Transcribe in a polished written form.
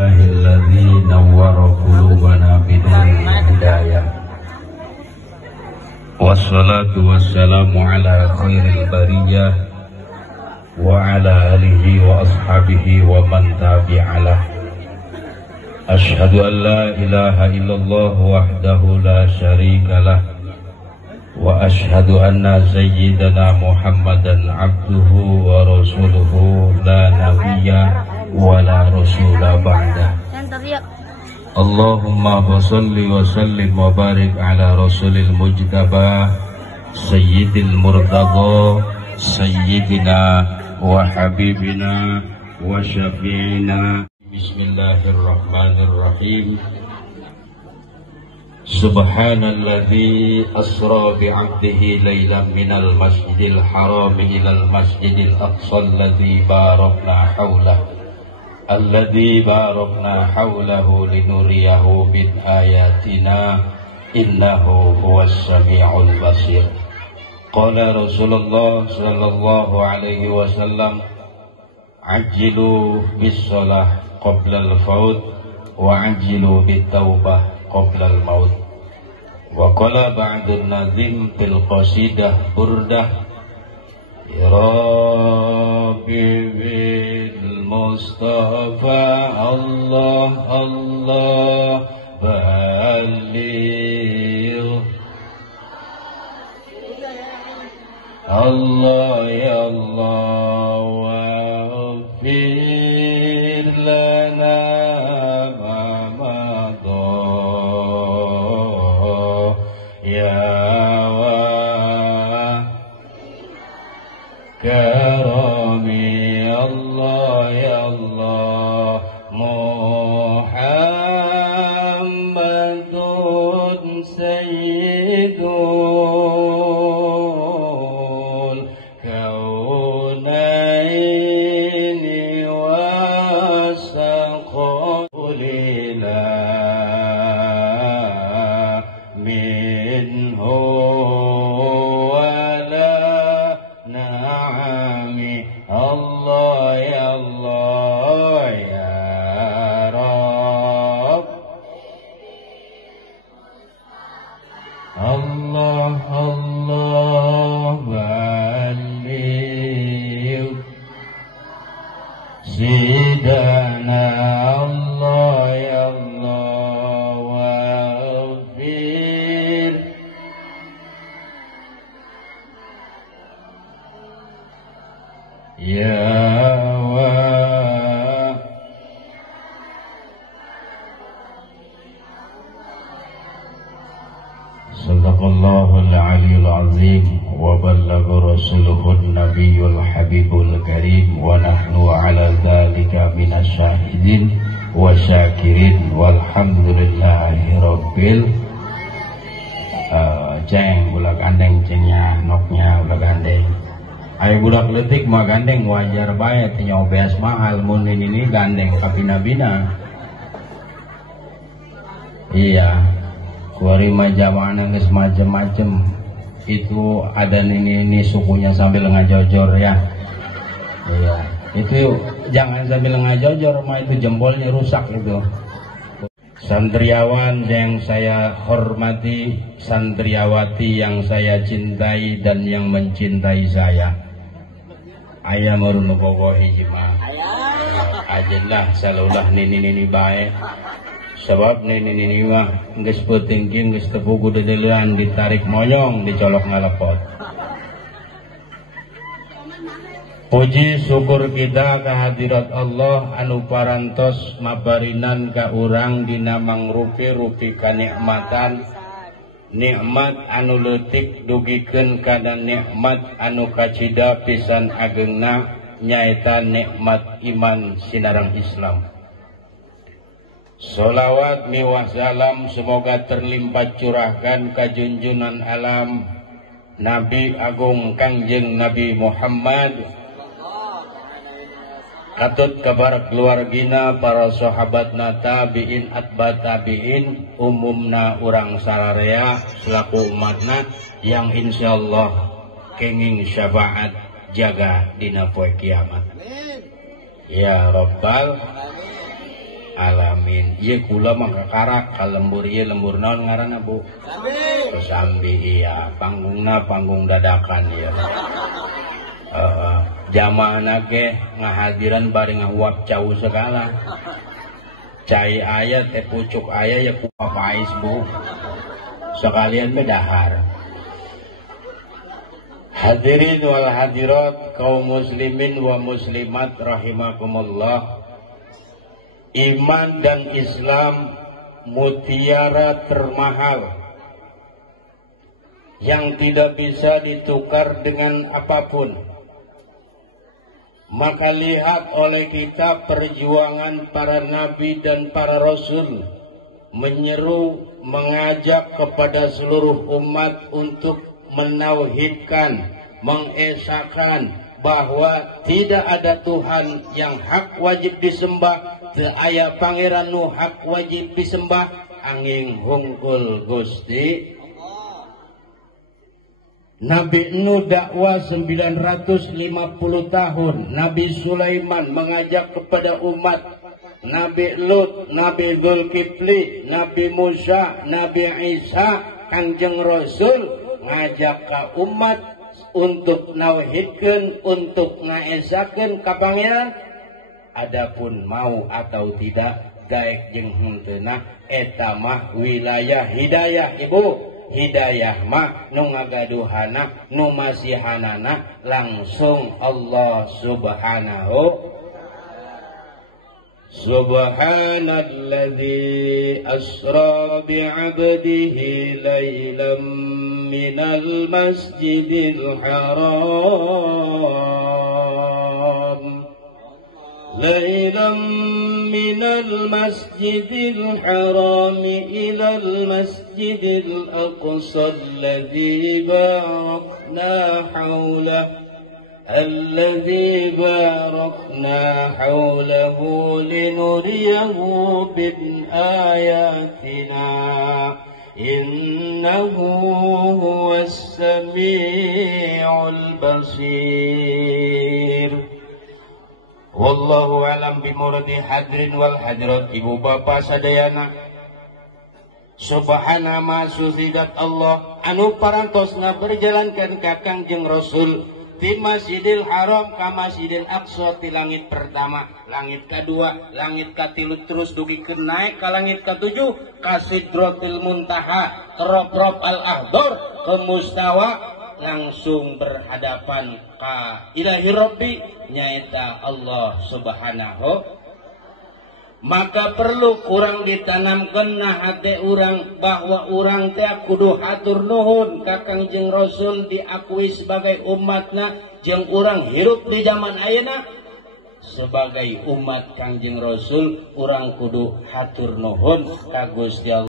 الذي نور قلوبنا بنور الهداية والصلاة والسلام على خير البرية وعلى آله وأصحابه ومن تبع له. أشهد أن لا إله إلا الله وحده لا شريك له وأشهد أن سيدنا محمدا عبده ورسوله لا نبي ولا رسول بعده. اللهم صل وسلم وبارك على رسول المجتبى سيد المرتضى سيدنا وحبيبنا وشفيعنا. بسم الله الرحمن الرحيم. سبحان الذي أسرى بعبده ليلا من المسجد الحرام إلى المسجد الأقصى الذي باركنا حوله لنريه من آياتنا إنه هو السميع البصير. قال رسول الله صلى الله عليه وسلم عجلوا بالصلاة قبل الفوت وعجلوا بالتوبة قبل الموت. وقال بعض النظم في القصيدة بردة ربي بالمصطفى الله الله بلغ الله يا الله واغفر لنا ما مضى يا كرمي الله يا الله محمد سيد الكونين والثقلين منه الله يا الله يا رب الله الله بلغ سيدنا الله يا الله واغفر يا Sadaqallahul Aliyul Azim wa ballagha rasuluhun nabiyul habibul karim wa nahnu ala dhalika minasyahidin wa syakirin walhamdulillahi rabbil ceng budak gandeng cengnya noknya budak gandeng ayo budak letik mah gandeng wajar bae teh beas mahal mun ini gandeng kapina-bina. Iya kuari majamana geus macem-macem itu ada ini sukunya sambil ngajojor ya. Iya itu jangan sambil ngajojor mah itu jempolnya rusak itu. Santriawan yang saya hormati, santriawati yang saya cintai dan yang mencintai saya. Aya marunu bogo hiji mah. Ajenlah salulah nini bae. Sebab nini mah geus peutingking geus tepugu dedeulean ditarik moyong dicolok ngalepot. Puji syukur kita kehadirat Allah anu parantos mabarinan ka urang dina mangrupi-rupi kanikmatan nikmat anu leutik dugikeun kana nikmat anu kacida pisan ageungna nyaeta nikmat iman sinarang Islam. Sholawat miwah salam semoga terlimpah curahkan ka junjunan alam Nabi Agung Kangjeng Nabi Muhammad katut kabar keluargina para sahabatna tabiin atba tabiin umumna urang sararea selaku umatna yang insyaallah kenging syafaat jaga dina poe kiamat. Ya Rabbal alamin. Ieu kula mah kakarak ka lembur ieu lembur naon ngaranna Bu? Sambi. Iya, panggungna panggung dadakan ieu. Jamaahna ge ngahadiran bari ngahuap cau segala. Cai aya teh pucuk aya ya ku papais Bu. Sekalian bedahar. Hadirin wal hadirat kaum muslimin wa muslimat rahimakumullah. Iman dan Islam mutiara termahal yang tidak bisa ditukar dengan apapun. Maka lihat oleh kita perjuangan para nabi dan para rasul menyeru, mengajak kepada seluruh umat untuk menauhidkan, mengesahkan bahwa tidak ada Tuhan yang hak wajib disembah, teu aya pangeran nu hak wajib disembah angin hungkul Gusti. Nabi Nuh dakwah 950 tahun. Nabi Sulaiman mengajak kepada umat. Nabi Lut, Nabi Zulkifli, Nabi Musa, Nabi Isa, Kanjeng Rasul ngajak ke umat untuk nauhidkeun, untuk ngaesakeun ka pangeran. Adapun mau atau tidak gaek jeung henteuna eta mah wilayah hidayah Ibu. Hidayah mah nu ngagaduhana nu masihanana langsung Allah subhanahu. Subhanalladzi asra bi'abdihi laylan minal masjidil haram ليلا من المسجد الحرام إلى المسجد الأقصى الذي باركنا حوله لنريه من آياتنا إنه هو السميع البصير. Wallahu alam bimuradi. Hadirin wal hadirat, ibu bapak sadayana, subhana ma suzidat Allah anu parantosna berjalankan ka Kangjeng Rasul ti Masjidil Haram ka Masjidil Aqsa, ti langit pertama, langit kedua, langit katilu, terus dugikeun naik ka langit ketujuh, ka Sidratil Muntaha, Rob al-Ahdor, ke Mustawa, langsung berhadapan ka ilahi Rabbi nyaita Allah subhanahu. Maka perlu kurang ditanamkeun na hate urang bahwa urang teh kudu hatur nuhun ka Kangjeng Rasul, diakui sebagai umatna, jeung urang hirup di zaman ayeuna sebagai umat Kangjeng Rasul, urang kudu hatur nuhun ka Gusti Allah.